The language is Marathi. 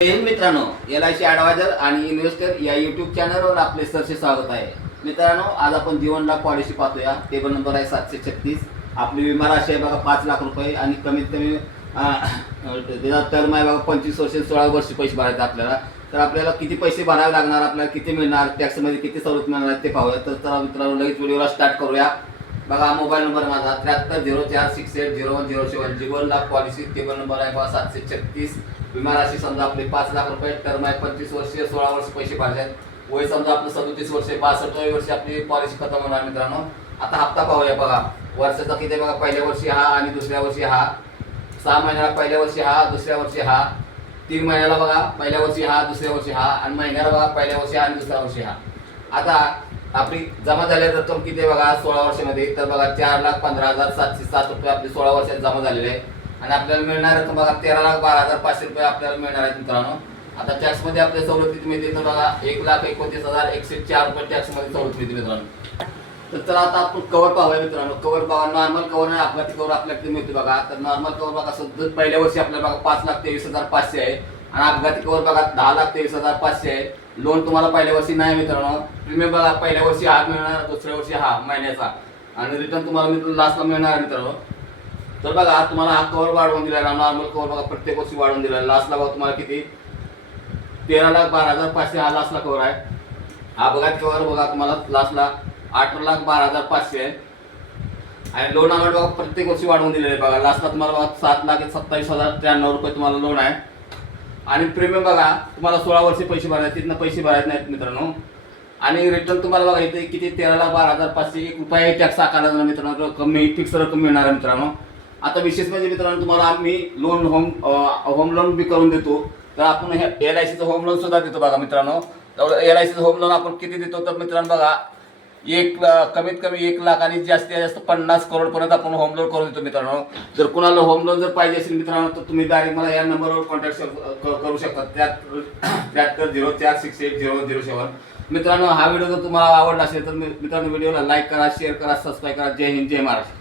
मित्रांनो, LIC ॲडवायझर आणि इन्व्हेस्टर या यूट्यूब चॅनलवर आपले सरसे स्वागत आहे. मित्रांनो, आज आपण जीवन लाभ पॉलिसी पाहतोया. टेबल नंबर आहे 736. आपली विमा राशी आहे बघा 5 लाख रुपये आणि कमीत कमी त्याचा टर्म आहे बघा 25 वर्ष 16 वर्ष पैसे भरायचे आपल्याला. तर आपल्याला किती पैसे भरावे लागणार, आपल्याला किती मिळणार, टॅक्समध्ये किती सवलत मिळणार ते पाहूया. तर चला मित्रांनो, लगेच व्हिडिओला स्टार्ट करूया. बघा, मोबाईल नंबर माझा 7304680107. जीवन लाभ पॉलिसी टेबल नंबर आहे बघा 736. विमा राशी समजा आपले 5 लाख रुपये, टर्म आहे 25 वर्ष 16 वर्ष पैसे भरायचे. वय समजा आपलं 37 वर्ष 62 वर्षी आपली पॉलिसी खतम होणार. मित्रांनो, आता हप्ता पाहूया. बघा, वर्षाचा किती बघा, पहिल्या वर्षी हा आणि दुसऱ्या वर्षी हा, 6 महिन्याला पहिल्या वर्षी हा, दुसऱ्या वर्षी हा, 3 महिन्याला बघा पहिल्या वर्षी हा, दुसऱ्या वर्षी हा, आणि महिन्याला बघा पहिल्या वर्षी हा आणि दुसऱ्या वर्षी हा. आता आपली जमा झालेली रक्कम किती बघा 16 वर्षामध्ये, तर बघा 4,15,707 रुपये आपली 16 वर्षात जमा झालेले आहे. आणि आपल्याला मिळणार रक्कम बघा 13,12,500 रुपये आपल्याला मिळणार आहेत. मित्रांनो, आता टॅक्समध्ये आपल्या सवलत किती मिळते, तर बघा 1,29,104 रुपये टॅक्समध्ये सवलत मिळते. मित्रांनो, तर चला आता आपण कव्हर पाहूया. मित्रांनो, कव्हर बघा, नॉर्मल कव्हर आणि अपघाती कव्हर आपल्याला किती मिळते बघा. तर नॉर्मल कव्हर बघा सध्या पहिल्या वर्षी आपल्याला बघा 5,23,500 आहे आणि अपघाती कव्हर बघा 10,23,500 आहे. लोन तुम्हाला पहिल्या वर्षी नाही. मित्रांनो, प्रीमियम बघा पहिल्या वर्षी हा मिळणार, दुसऱ्या वर्षी हा महिन्याचा, आणि रिटर्न तुम्हाला मित्रांनो लास्टला मिळणार. मित्रांनो, तर बघा तुम्हाला हा कव्हर वाढवून दिलेला, नॉर्मल कव्हर बघा प्रत्येक वर्षी वाढवून दिलेला. लास्टला बघा तुम्हाला किती 13,12,500 हा लास्टला कव्हर आहे. अपघाती कव्हर बघा तुम्हाला लास्टला 8,12,500 आहे. आणि लोन अमाऊंट बघा प्रत्येक वर्षी वाढवून दिलेले आहे. बघा लास्टला तुम्हाला बघा 7,27,093 रुपये तुम्हाला लोन आहे. आणि प्रीमियम बघा तुम्हाला 16 वर्षे पैसे भरायचे, तिथनं पैसे भरायचे नाहीत. मित्रांनो, आणि रिटर्न तुम्हाला बघा इथे किती 13,12,500 1 रुपया टॅक्स आकारला जाणार. मित्रांनो, कमी फिक्स रक्कम मिळणार आहे. मित्रांनो, आता विशेष म्हणजे मित्रांनो तुम्हाला आम्ही लोन होम लोन बी करून देतो. तर आपण LICचं होम लोन सुद्धा देतो बघा. मित्रांनो, LICचं होम लोन आपण किती देतो, तर मित्रांनो बघा कमीत कमी 1 लाख आणि जास्तीत जास्त 50 करोडपर्यंत आपण होम लोन करून देतो. मित्रांनो, जर कुणाला होम लोन जर पाहिजे असेल मित्रांनो, तर तुम्ही डायरेक्ट मला या नंबरवर कॉन्टॅक्ट करू शकता. 7304680107. मित्रांनो, हा व्हिडिओ जर तुम्हाला आवडला असेल तर मित्रांनो व्हिडिओला लाईक करा, शेअर करा, सबस्क्राईब करा. जय हिंद, जय महाराष्ट्र.